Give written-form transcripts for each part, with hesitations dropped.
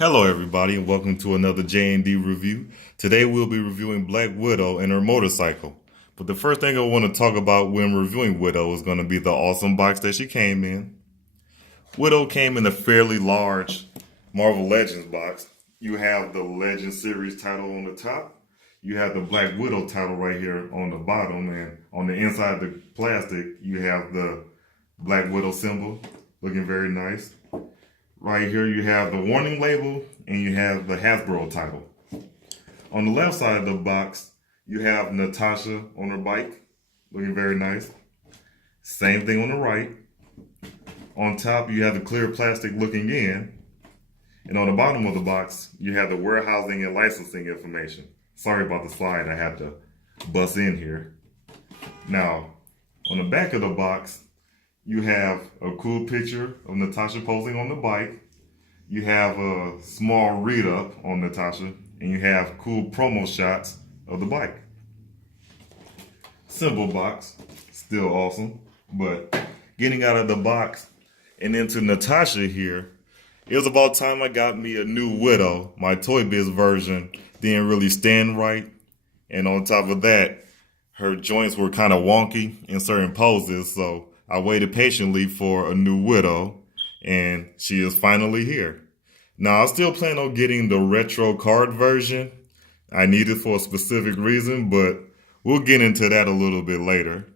Hello, everybody, and welcome to another J&D review. Today, we'll be reviewing Black Widow and her motorcycle. But the first thing I want to talk about when reviewing Widow is going to be the awesome box that she came in. Widow came in a fairly large Marvel Legends box. You have the Legend series title on the top. You have the Black Widow title right here on the bottom, and on the inside of the plastic, you have the Black Widow symbol, looking very nice. Right here you have the warning label and you have the Hasboro title. On the left side of the box, you have Natasha on her bike, looking very nice. Same thing on the right. On top, you have the clear plastic looking in. And on the bottom of the box, you have the warehousing and licensing information. Sorry about the slide, I had to bust in here. Now, on the back of the box, you have a cool picture of Natasha posing on the bike. You have a small read up on Natasha, and you have cool promo shots of the bike. Simple box, still awesome. But getting out of the box and into Natasha here, it was about time I got me a new Widow. My Toy Biz version didn't really stand right. And on top of that, her joints were kind of wonky in certain poses, so I waited patiently for a new Widow, and she is finally here. Now, I still plan on getting the retro card version. I need it for a specific reason, but we'll get into that a little bit later.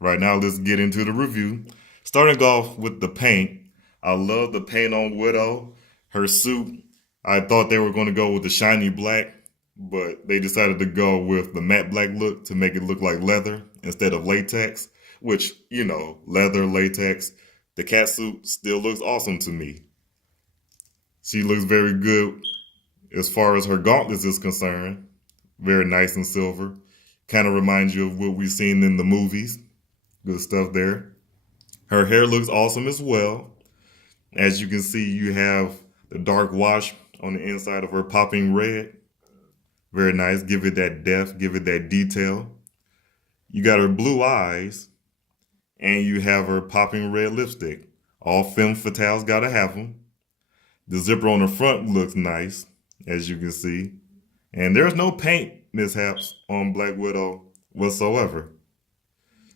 Right now, let's get into the review. Starting off with the paint. I love the paint on Widow. Her suit, I thought they were going to go with the shiny black, but they decided to go with the matte black look to make it look like leather instead of latex. Which, leather, latex, the cat suit still looks awesome to me. She looks very good as far as her gauntlets is concerned. Very nice and silver. Kind of reminds you of what we've seen in the movies. Good stuff there. Her hair looks awesome as well. As you can see, you have the dark wash on the inside of her popping red. Very nice. Give it that depth, give it that detail. You got her blue eyes. And you have her popping red lipstick. All femme fatales gotta have them. The zipper on the front looks nice, as you can see. And there's no paint mishaps on Black Widow whatsoever.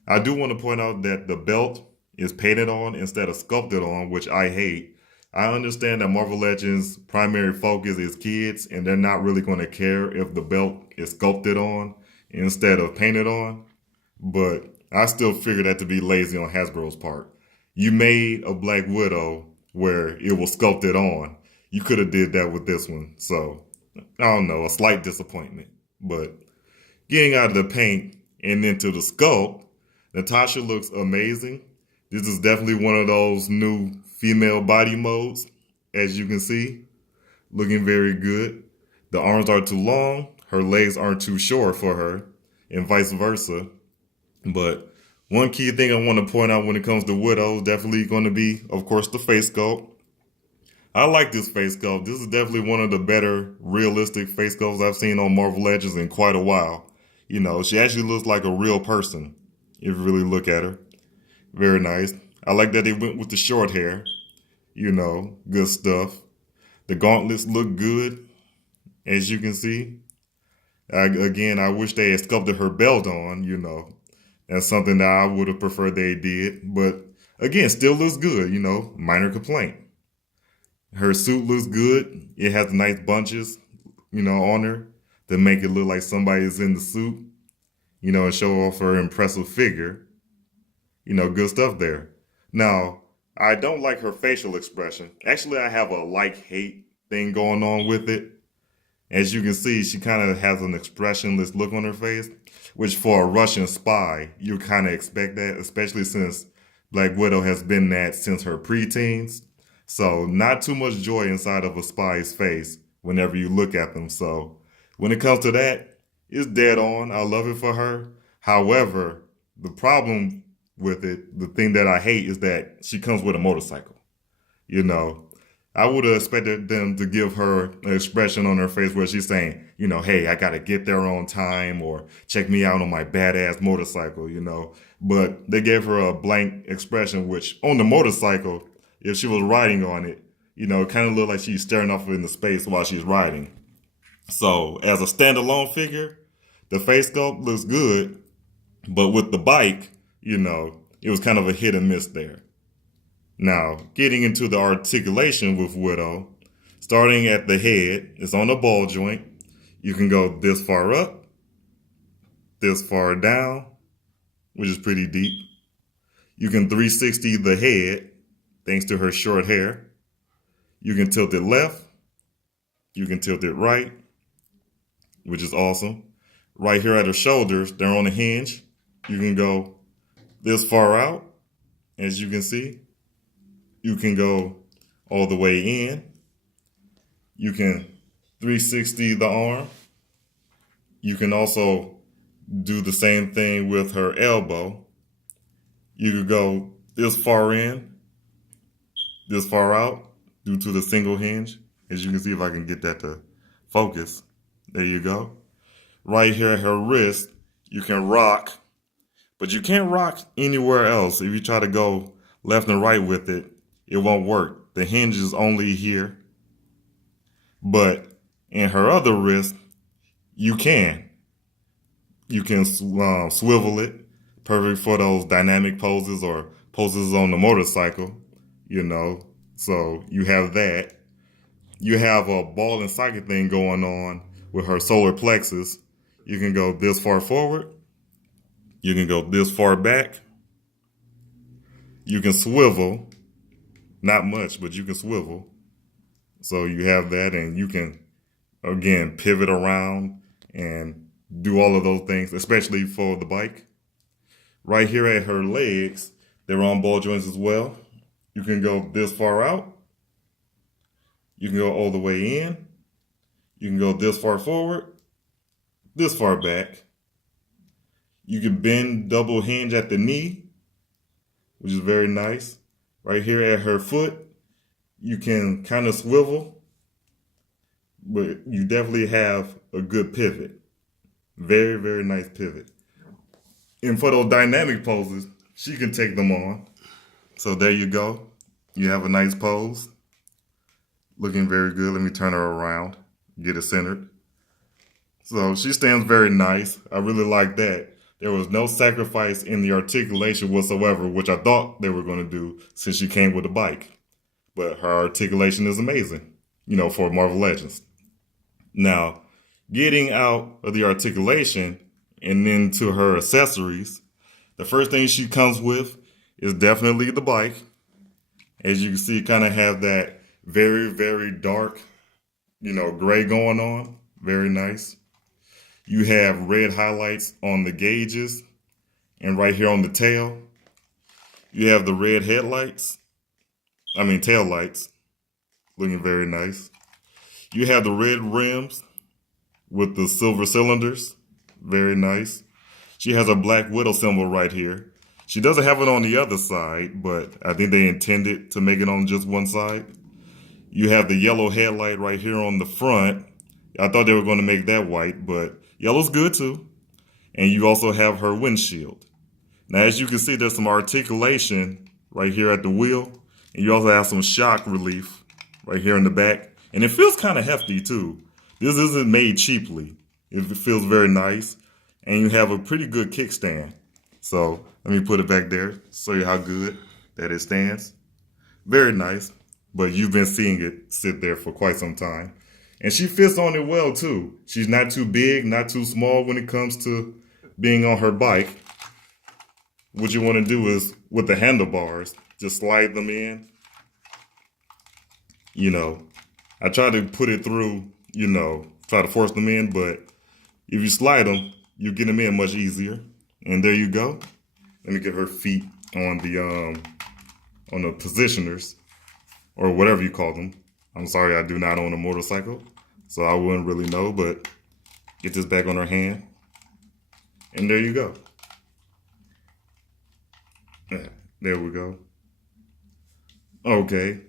I do want to point out that the belt is painted on instead of sculpted on, which I hate. I understand that Marvel Legends' primary focus is kids, and they're not really going to care if the belt is sculpted on instead of painted on. But I still figure that to be lazy on Hasbro's part. You made a Black Widow where it was sculpted on. You could have did that with this one. So, I don't know, a slight disappointment. But getting out of the paint and into the sculpt, Natasha looks amazing. This is definitely one of those new female body modes, as you can see. Looking very good. The arms are too long, her legs aren't too short for her, and vice versa. But one key thing I want to point out when it comes to Widow is definitely going to be, of course, the face sculpt. I like this face sculpt. This is definitely one of the better realistic face sculpts I've seen on Marvel Legends in quite a while. She actually looks like a real person if you really look at her. Very nice. I like that they went with the short hair. Good stuff. The gauntlets look good, as you can see. I wish they had sculpted her belt on, That's something that I would have preferred they did. But again, still looks good, minor complaint. Her suit looks good. It has nice bunches, on her to make it look like somebody's in the suit, and show off her impressive figure. Good stuff there. Now, I don't like her facial expression. Actually, I have a like-hate thing going on with it. As you can see, she kind of has an expressionless look on her face, which for a Russian spy, you kind of expect that, especially since Black Widow has been that since her preteens. So not too much joy inside of a spy's face whenever you look at them. So when it comes to that, it's dead on. I love it for her. However, the problem with it, the thing that I hate is that she comes with a motorcycle. I would have expected them to give her an expression on her face where she's saying, hey, I got to get there on time, or check me out on my badass motorcycle, But they gave her a blank expression, which on the motorcycle, if she was riding on it, It kind of looked like she's staring off into space while she's riding. So as a standalone figure, the face sculpt looks good, but with the bike, it was kind of a hit and miss there. Now, getting into the articulation with Widow, starting at the head, it's on a ball joint. You can go this far up, this far down, which is pretty deep. You can 360 the head, thanks to her short hair. You can tilt it left. You can tilt it right, which is awesome. Right here at her shoulders, they're on a hinge. You can go this far out, as you can see. You can go all the way in. You can 360 the arm. You can also do the same thing with her elbow. You could go this far in, this far out, due to the single hinge. As you can see, if I can get that to focus. There you go. Right here at her wrist, you can rock, but you can't rock anywhere else. If you try to go left and right with it, it won't work. The hinge is only here. But in her other wrist, you can. You can swivel it, perfect for those dynamic poses or poses on the motorcycle, So you have that. You have a ball and socket thing going on with her solar plexus. You can go this far forward. You can go this far back. You can swivel. Not much, but you can swivel. So you have that, and you can, again, pivot around and do all of those things, especially for the bike. Right here at her legs, they're on ball joints as well. You can go this far out. You can go all the way in. You can go this far forward, this far back. You can bend double hinge at the knee, which is very nice. Right here at her foot, you can kind of swivel, but you definitely have a good pivot. Very, very nice pivot. And for those dynamic poses, she can take them on. So there you go. You have a nice pose. Looking very good. Let me turn her around, get it centered. So she stands very nice. I really like that. There was no sacrifice in the articulation whatsoever, which I thought they were going to do since she came with a bike. But her articulation is amazing, for Marvel Legends. Now, getting out of the articulation and into her accessories, the first thing she comes with is definitely the bike. As you can see, kind of have that very, very dark, gray going on. Very nice. You have red highlights on the gauges and right here on the tail. You have the red tail lights, looking very nice. You have the red rims with the silver cylinders, very nice. She has a Black Widow symbol right here. She doesn't have it on the other side, but I think they intended to make it on just one side. You have the yellow headlight right here on the front. I thought they were going to make that white, but yellow's good too. And you also have her windshield. Now, as you can see, there's some articulation right here at the wheel. And you also have some shock relief right here in the back. And it feels kind of hefty too. This isn't made cheaply. It feels very nice. And you have a pretty good kickstand. So let me put it back there, show you how good that it stands. Very nice. But you've been seeing it sit there for quite some time. And she fits on it well too. She's not too big, not too small when it comes to being on her bike. What you want to do is, with the handlebars, just slide them in. I try to put it through, try to force them in, but if you slide them, you get them in much easier. And there you go. Let me get her feet on the positioners, or whatever you call them. I'm sorry, I do not own a motorcycle, so I wouldn't really know, but get this back on her hand. And there you go. There we go. Okay.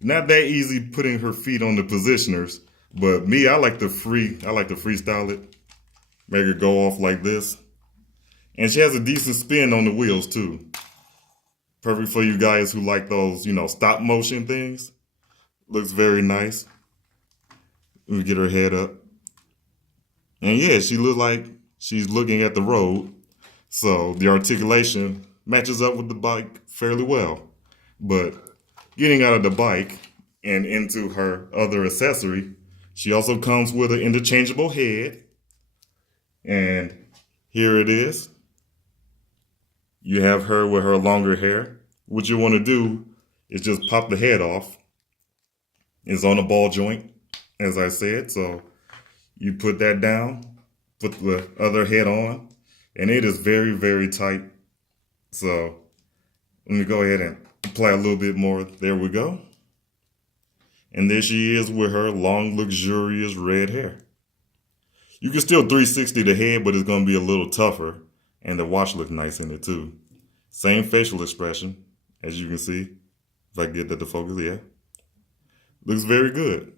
Not that easy putting her feet on the positioners, but me, I like to freestyle it. Make her go off like this. And she has a decent spin on the wheels too. Perfect for you guys who like those, stop motion things. Looks very nice. Let me get her head up. And yeah, she looks like she's looking at the road. So the articulation matches up with the bike fairly well. But getting out of the bike and into her other accessory, she also comes with an interchangeable head. And here it is. You have her with her longer hair. What you want to do is just pop the head off. It's on a ball joint, as I said. So you put that down, put the other head on, and it is very, very tight. So let me go ahead and apply a little bit more. There we go. And there she is with her long, luxurious red hair. You can still 360 the head, but it's going to be a little tougher. And the watch looks nice in it too. Same facial expression, as you can see. If I can get that to focus, yeah. Looks very good.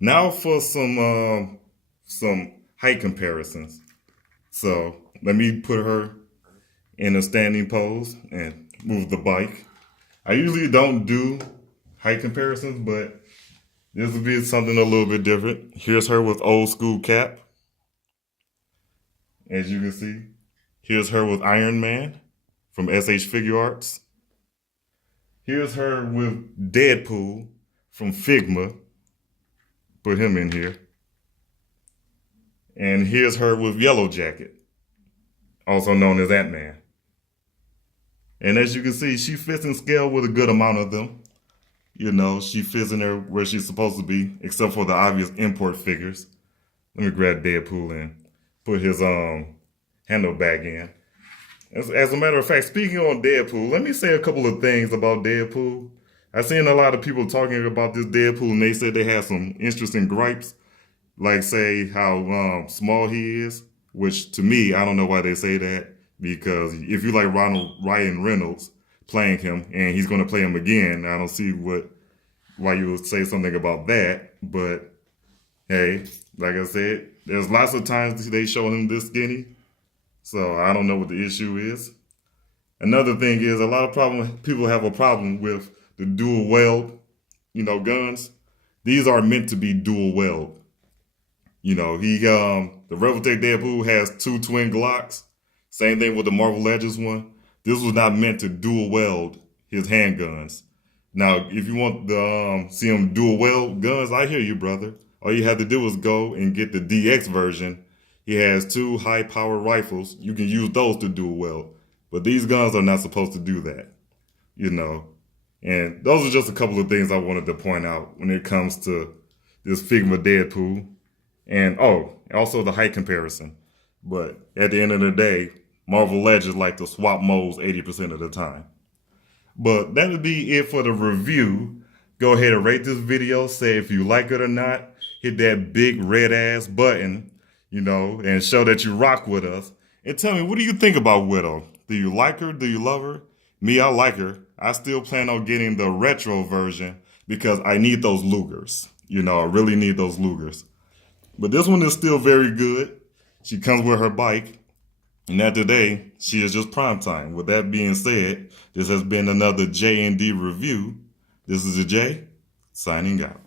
Now for some height comparisons. So let me put her in a standing pose and move the bike. I usually don't do height comparisons, but this will be something a little bit different. Here's her with old school cap. As you can see. Here's her with Iron Man from SH Figure Arts. Here's her with Deadpool from Figma. Put him in here. And here's her with Yellow Jacket, also known as Ant-Man. And as you can see, she fits in scale with a good amount of them. You know, she fits in there where she's supposed to be, except for the obvious import figures. Let me grab Deadpool and put his handle back in. As a matter of fact, speaking on Deadpool, let me say a couple of things about Deadpool. I've seen a lot of people talking about this Deadpool, and they said they have some interesting gripes, like say how small he is, which to me, I don't know why they say that, because if you like Ryan Reynolds playing him, and he's going to play him again, I don't see why you would say something about that. But hey, like I said, there's lots of times they show him this skinny, so I don't know what the issue is. Another thing is a lot of people have a problem with the dual weld, guns. These are meant to be dual weld. The Revoltech Deadpool has 2 twin Glocks. Same thing with the Marvel Legends one. This was not meant to dual weld his handguns. Now, if you want to see him dual weld guns, I hear you, brother. All you have to do is go and get the DX version. He has 2 high-power rifles. You can use those to dual weld. But these guns are not supposed to do that, And those are just a couple of things I wanted to point out when it comes to this Figma Deadpool. And, also the height comparison. But at the end of the day, Marvel Legends like to swap modes 80% of the time. But that would be it for the review. Go ahead and rate this video. Say if you like it or not. Hit that big red ass button, and show that you rock with us. And tell me, what do you think about Widow? Do you like her? Do you love her? Me, I like her. I still plan on getting the retro version because I need those Lugers. I really need those Lugers. But this one is still very good. She comes with her bike. And that today, she is just prime time. With that being said, this has been another J&D review. This is a J, signing out.